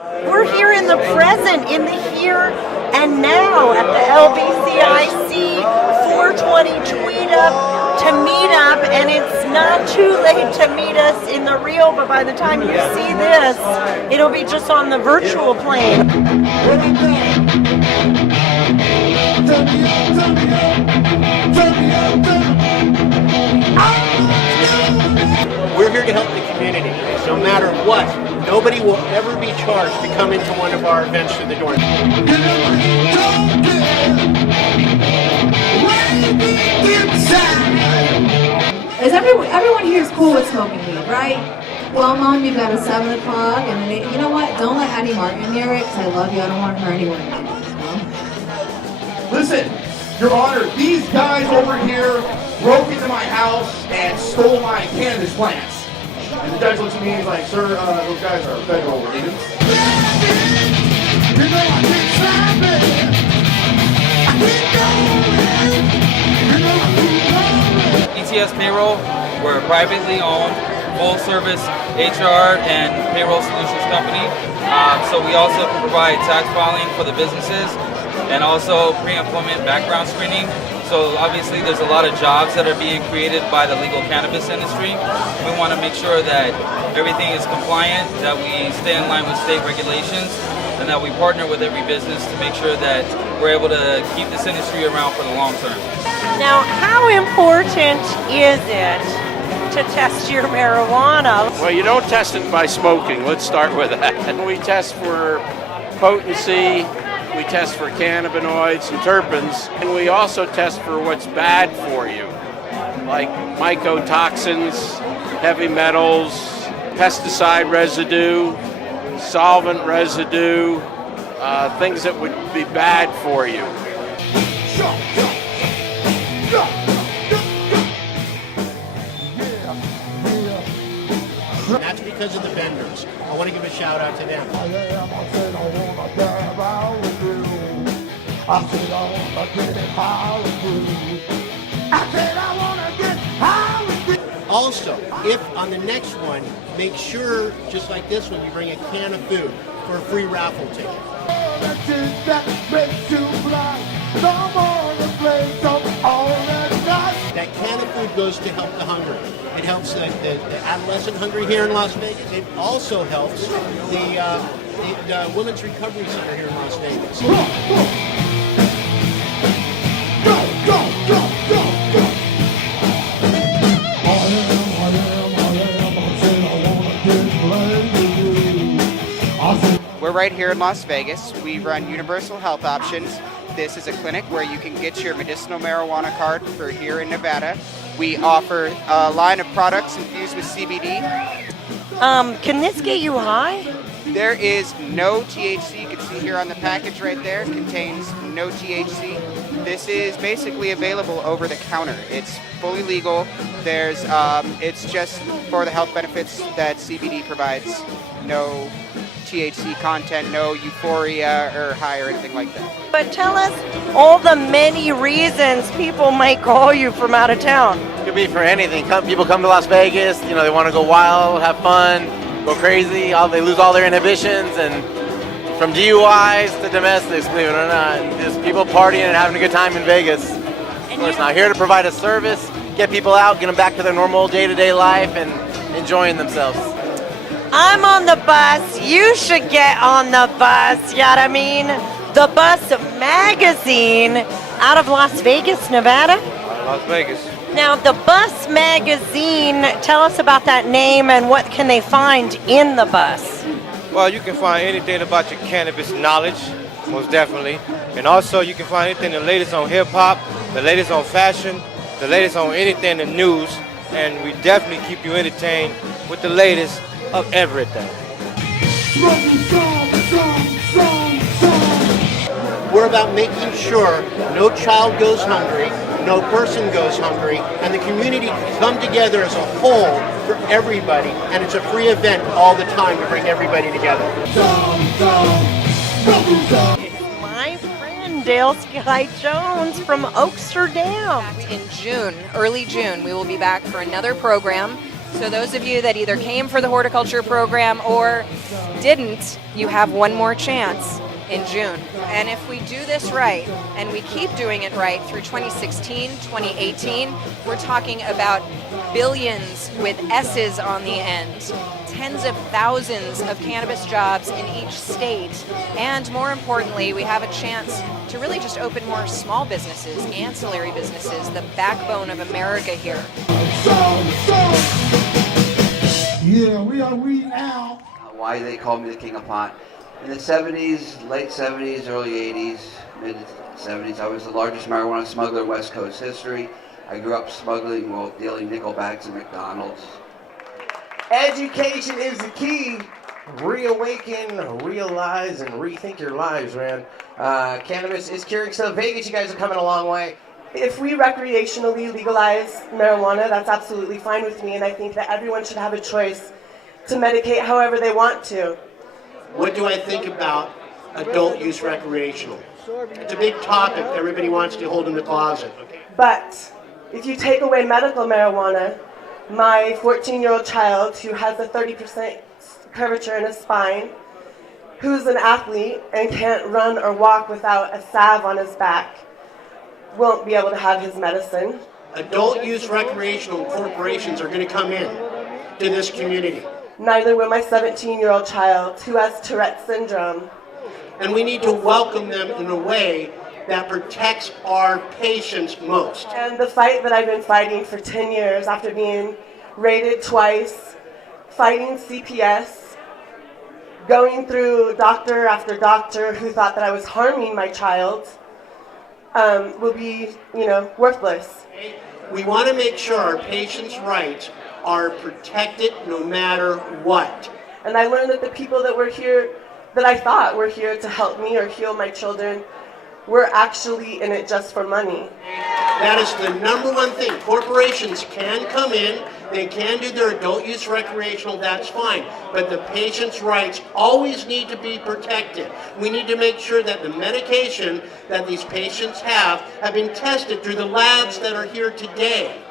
We're here in the present, in the here and now at the LVCIC 420 Tweet Up to meet up, and it's not too late to meet us in the real, but by the time you see this, it'll be just on the virtual plane. We're here to help the community. No matter what, nobody will ever be charged to come into one of our events through the door. Is everyone here is cool with smoking weed, right? Well, Mom, you've got a 7 o'clock, and then, you know what? Don't let Hattie Martin near it, because I love you. I don't want her anywhere near you. Listen, Your Honor, these guys over here broke into my house and stole my cannabis plants. And the judge looks at me and he's like, sir, those guys are federal agents. ETS Payroll, we're a privately owned, full-service HR and payroll solutions company. So we also can provide tax filing for the businesses and also pre-employment background screening. So obviously there's a lot of jobs that are being created by the legal cannabis industry. We want to make sure that everything is compliant, that we stay in line with state regulations, and that we partner with every business to make sure that we're able to keep this industry around for the long term. Now, how important is it to test your marijuana? Well, you don't test it by smoking. Let's start with that. We test for potency, we test for cannabinoids and terpenes, and we also test for what's bad for you, like mycotoxins, heavy metals, pesticide residue, solvent residue, things that would be bad for you. That's because of the vendors. I want to give a shout out to them. Also, if on the next one, make sure, just like this one, you bring a can of food for a free raffle ticket. That can of food goes to help the hungry. It helps the adolescent hungry here in Las Vegas. It also helps the Women's Recovery Center here in Las Vegas. We're right here in Las Vegas. We run Universal Health Options. This is a clinic where you can get your medicinal marijuana card for here in Nevada. We offer a line of products infused with CBD. Can this get you high? There is no THC. You can see here on the package right there, it contains no THC. This is basically available over the counter. It's fully legal. It's just for the health benefits that CBD provides. No THC content, no euphoria or high or anything like that. But tell us all the many reasons people might call you from out of town. Could be for anything. People come to Las Vegas, they want to go wild, have fun, go crazy. They lose all their inhibitions, and from DUIs to domestics, believe it or not, just people partying and having a good time in Vegas. Of course, not here to provide a service, get people out, get them back to their normal day-to-day life and enjoying themselves. I'm on the bus. You should get on the bus. You know what I mean? The Bus Magazine out of Las Vegas, Nevada. Las Vegas. Now, the Bus Magazine, tell us about that name and what can they find in the bus? Well, you can find anything about your cannabis knowledge, most definitely. And also you can find anything, the latest on hip-hop, the latest on fashion, the latest on anything in the news. And we definitely keep you entertained with the latest of everything. We're about making sure no child goes hungry, no person goes hungry, and the community can come together as a whole for everybody, and it's a free event all the time to bring everybody together. My friend Dale Sky Jones from Oaksterdam. In June, early June, we will be back for another program So those of you that either came for the horticulture program or didn't, you have one more chance in June. And if we do this right, and we keep doing it right through 2016, 2018, we're talking about billions with S's on the end, tens of thousands of cannabis jobs in each state, and more importantly, we have a chance to really just open more small businesses, ancillary businesses, the backbone of America here. Yeah, we are weed now. Why they call me the King of Pot. In the 70s, late 70s, early 80s, mid 70s, I was the largest marijuana smuggler in West Coast history. I grew up smuggling while dealing nickel bags at McDonald's. Education is the key. Reawaken, realize, and rethink your lives, man. Cannabis is curing. So Vegas, you guys are coming a long way. If we recreationally legalize marijuana, that's absolutely fine with me, and I think that everyone should have a choice to medicate however they want to. What do I think about adult use recreational? It's a big topic that everybody wants to hold in the closet. But if you take away medical marijuana, my 14-year-old child who has a 30% curvature in his spine, who's an athlete and can't run or walk without a salve on his back, won't be able to have his medicine. Adult use recreational corporations are going to come in to this community. Neither will my 17-year-old child who has Tourette's syndrome. And we need to welcome them in a way that protects our patients most. And the fight that I've been fighting for 10 years after being raided twice, fighting CPS, going through doctor after doctor who thought that I was harming my child, will be, worthless. We want to make sure our patients' rights are protected no matter what. And I learned that the people that were here, that I thought were here to help me or heal my children, were actually in it just for money. That is the number one thing. Corporations can come in, they can do their adult use recreational, that's fine. But the patient's rights always need to be protected. We need to make sure that the medication that these patients have been tested through the labs that are here today.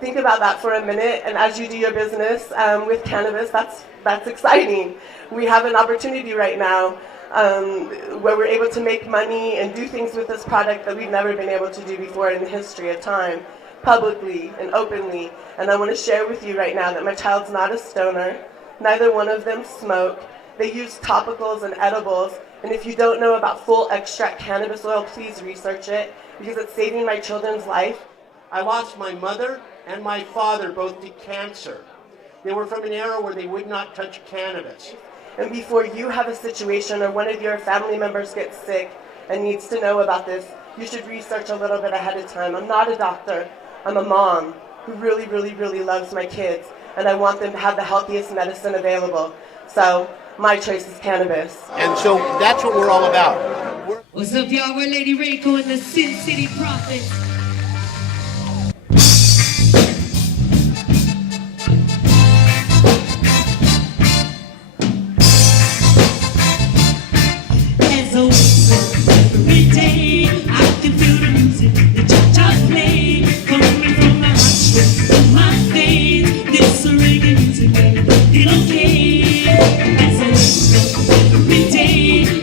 Think about that for a minute, and as you do your business with cannabis, that's exciting. We have an opportunity right now where we're able to make money and do things with this product that we've never been able to do before in the history of time, publicly and openly. And I want to share with you right now that my child's not a stoner. Neither one of them smoke. They use topicals and edibles. And if you don't know about full extract cannabis oil, please research it, because it's saving my children's life. I lost my mother and my father both to cancer. They were from an era where they would not touch cannabis. And before you have a situation or one of your family members gets sick and needs to know about this, you should research a little bit ahead of time. I'm not a doctor. I'm a mom who really, really, really loves my kids, and I want them to have the healthiest medicine available. So my choice is cannabis. And so that's what we're all about. What's up, y'all? We're Lady Rayco and the Sin City Prophets. Every day I can feel the music that you just play, coming from my heart, from my veins. This reggae music made me feel okay. Every day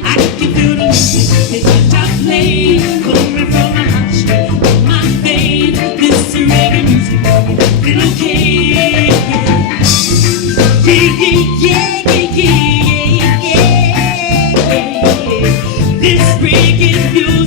I can feel the music that you just play, coming from my heart, from my veins. This reggae music made me feel okay. Yeah. This reggae music